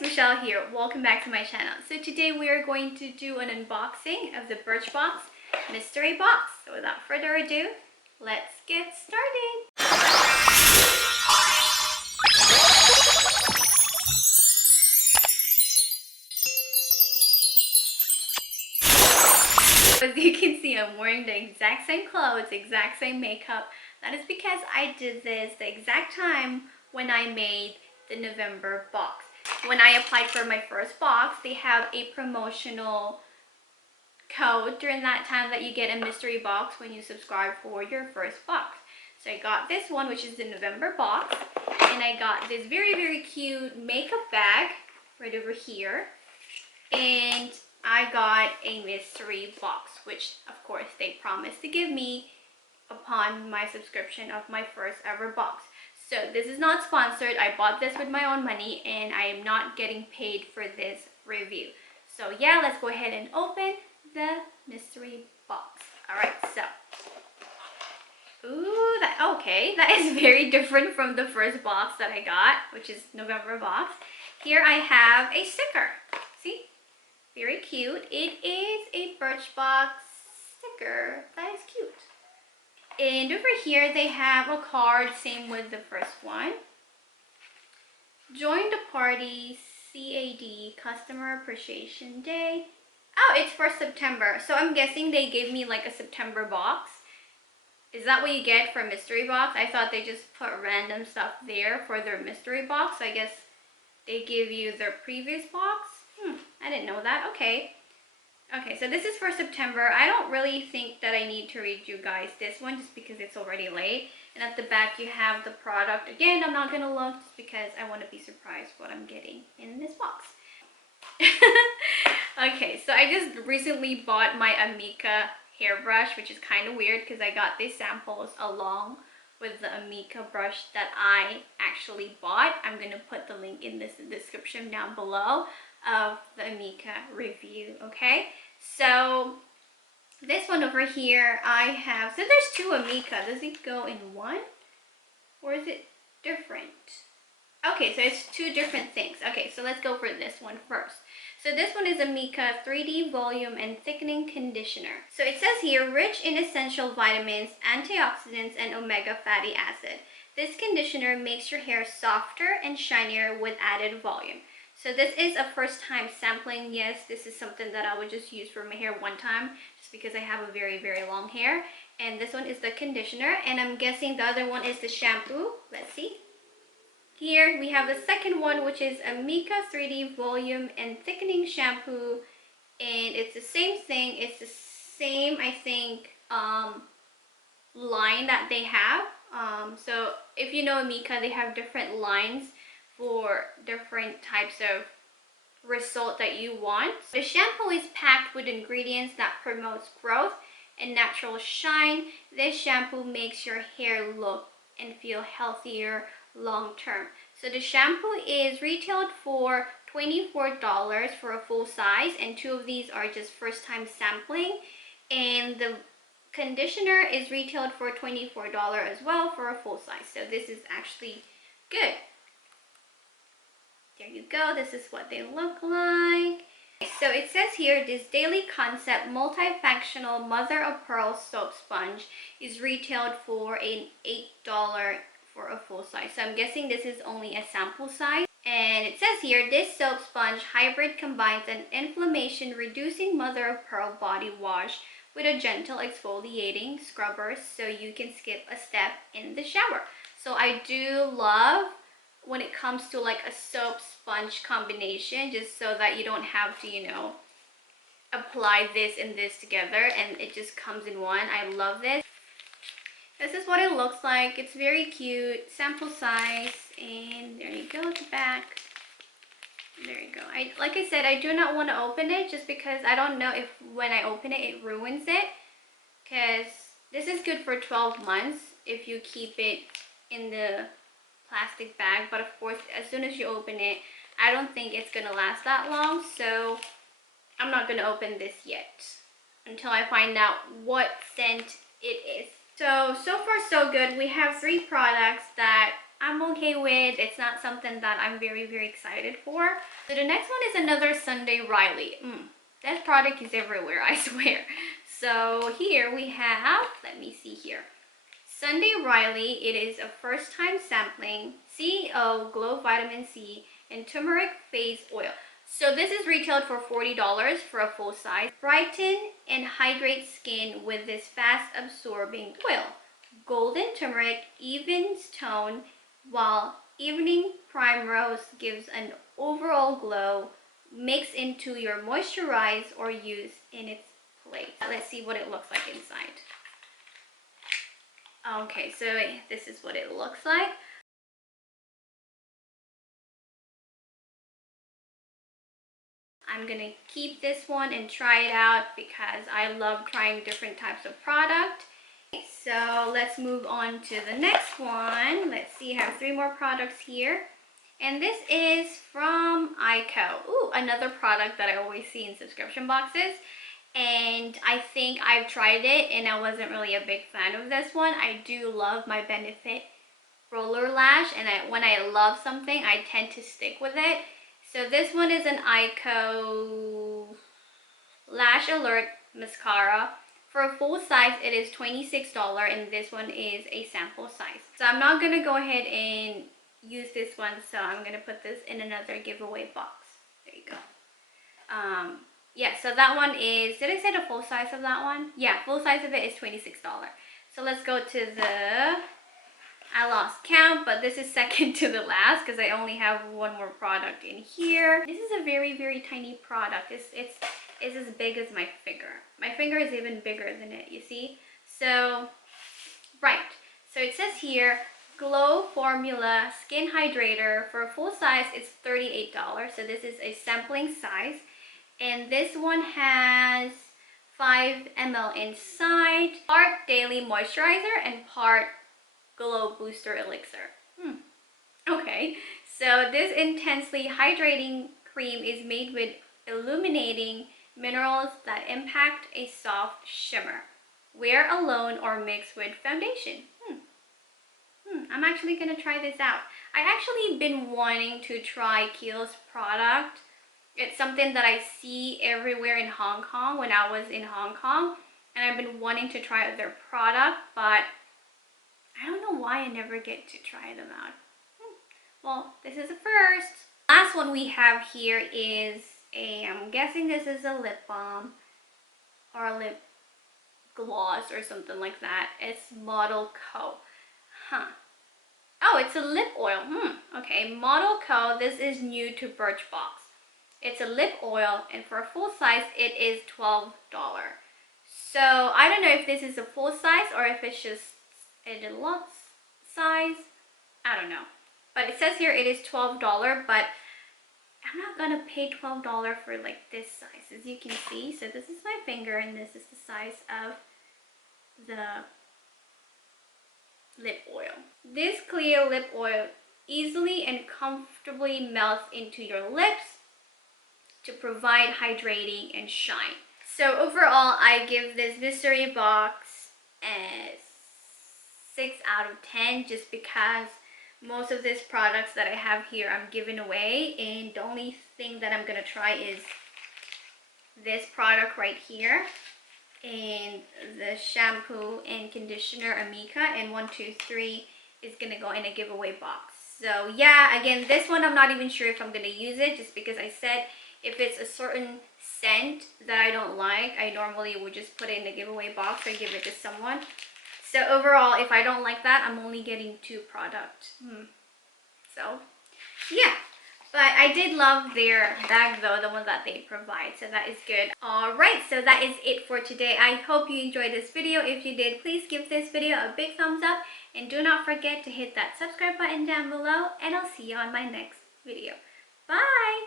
Michelle here. Welcome back to my channel. So today we are going to do an unboxing of the Birchbox mystery box. So without further ado, let's get started. As you can see, I'm wearing the exact same clothes, exact same makeup. That is because I did this the exact time when I made the November box. When I applied for my first box, they have a promotional code during that time that you get a mystery box when you subscribe for your first box. So I got this one, which is the November box, and I got this very cute makeup bag right over here, and I got a mystery box, which of course they promised to give me upon my subscription of my first ever box. So this is not sponsored. I bought this with my own money and I am not getting paid for this review. So yeah, let's go ahead and open the mystery box. Alright, so that is very different from the first box that I got, which is November box. Here I have a sticker. See? Very cute. It is a Birchbox sticker. That is cute. And over here they have a card, same with the first one. Join the party, CAD, Customer Appreciation Day. Oh, it's for September. So I'm guessing they gave me like a September box. Is that what you get for mystery box? I thought they just put random stuff there for their mystery box. So I guess they give you their previous box. I didn't know that. Okay, so this is for September. I don't really think that I need to read you guys this one just because it's already late. And at the back you have the product. Again, I'm not going to look just because I want to be surprised what I'm getting in this box. Okay, so I just recently bought my Mica hairbrush, which is kind of weird because I got these samples along with the Mica brush that I actually bought. I'm going to put the link in this description down below of the Mica review. Okay, so this one over here I have, so there's two Mica. Does it go in one or is it different? Okay, so it's two different things. Okay, so let's go for this one first. So this one is a Mica 3D Volume and Thickening Conditioner. So it says here, rich in essential vitamins, antioxidants, and omega fatty acid. This conditioner makes your hair softer and shinier with added volume. So this is a first time sampling. Yes, this is something that I would just use for my hair one time just because I have a very long hair. And this one is the conditioner, and I'm guessing the other one is the shampoo. Let's see. Here we have the second one, which is a Mica 3D Volume and Thickening Shampoo, and it's the same thing. It's the same, I think, line that they have. So if you know Mica, they have different lines for different types of result that you want. The shampoo is packed with ingredients that promotes growth and natural shine. This shampoo makes your hair look and feel healthier long term. So the shampoo is retailed for $24 for a full size, and two of these are just first time sampling, and the conditioner is retailed for $24 as well for a full size. So this is actually good. There you go. This is what they look like. So it says here, this Daily Concept multifunctional mother of pearl soap sponge is retailed for an $8 for a full size. So I'm guessing this is only a sample size. And it says here, this soap sponge hybrid combines an inflammation reducing mother of pearl body wash with a gentle exfoliating scrubber so you can skip a step in the shower. So I do love when it comes to like a soap sponge combination, just so that you don't have to, you know, apply this and this together and it just comes in one. I love this. This is what it looks like. It's very cute, sample size, and there you go at the back. There you go. Like I said, I do not want to open it just because I don't know if when I open it, it ruins it. Because this is good for 12 months if you keep it in the plastic bag. But of course, as soon as you open it, I don't think it's going to last that long. So I'm not going to open this yet until I find out what scent it is. So far so good. We have three products that I'm okay with. It's not something that I'm very, very excited for. So the next one is another Sunday Riley. That product is everywhere, I swear. So here we have, let me see here. Sunday Riley, it is a first time sampling, CEO Glow Vitamin C and Tumeric Face Oil. So this is retailed for $40 for a full size. Brighten and hydrate skin with this fast absorbing oil. Golden turmeric evens tone, while evening primrose gives an overall glow. Mix into your moisturize or use in its place. Let's see what it looks like inside. Okay, so this is what it looks like. I'm gonna keep this one and try it out because I love trying different types of product. So let's move on to the next one. Let's see, I have 3 more products here. And this is from Aiko. Ooh, another product that I always see in subscription boxes. And I think I've tried it and I wasn't really a big fan of this one. I do love my Benefit Roller Lash, and when I love something, I tend to stick with it. So this one is an Aiko Lash Alert Mascara. For a full size, it is $26, and this one is a sample size. So I'm not going to go ahead and use this one, so I'm going to put this in another giveaway box. There you go. Yeah, so that one is, did I say the full size of that one? Yeah, full size of it is $26. So let's go to the, I lost count, but this is second to the last because I only have one more product in here. This is a very, very tiny product. It's as big as my finger. My finger is even bigger than it, you see? So, right. So it says here, Glow Formula Skin Hydrator. For a full size, it's $38. So this is a sampling size. And this one has 5 ml inside. Part Daily Moisturizer and part Glow Booster Elixir. Okay, so this intensely hydrating cream is made with illuminating minerals that impact a soft shimmer. Wear alone or mix with foundation. I'm actually gonna try this out. I actually been wanting to try Kiehl's product. It's something that I see everywhere in Hong Kong when I was in Hong Kong, and I've been wanting to try their product, but I don't know why I never get to try them out. Well, this is a first. Last one we have here is I'm guessing this is a lip balm or a lip gloss or something like that. It's Model Co. Oh, it's a lip oil. Okay, Model Co. This is new to Birchbox. It's a lip oil, and for a full size, it is $12. So I don't know if this is a full size or if it's just a deluxe size. I don't know. But it says here it is $12, but I'm not gonna pay $12 for like this size, as you can see. So this is my finger, and this is the size of the lip oil. This clear lip oil easily and comfortably melts into your lips to provide hydrating and shine. So overall, I give this Mysterybox a 6 out of 10 just because most of these products that I have here I'm giving away, and the only thing that I'm gonna try is this product right here, and the shampoo and conditioner Mica, and 1, 2, 3 is gonna go in a giveaway box. So yeah, again, this one I'm not even sure if I'm gonna use it, just because I said if it's a certain scent that I don't like, I normally would just put it in a giveaway box or give it to someone. So overall, if I don't like that, I'm only getting 2 products. So yeah, but I did love their bag though, the one that they provide, so that is good. Alright, so that is it for today. I hope you enjoyed this video. If you did, please give this video a big thumbs up, and do not forget to hit that subscribe button down below, and I'll see you on my next video. Bye!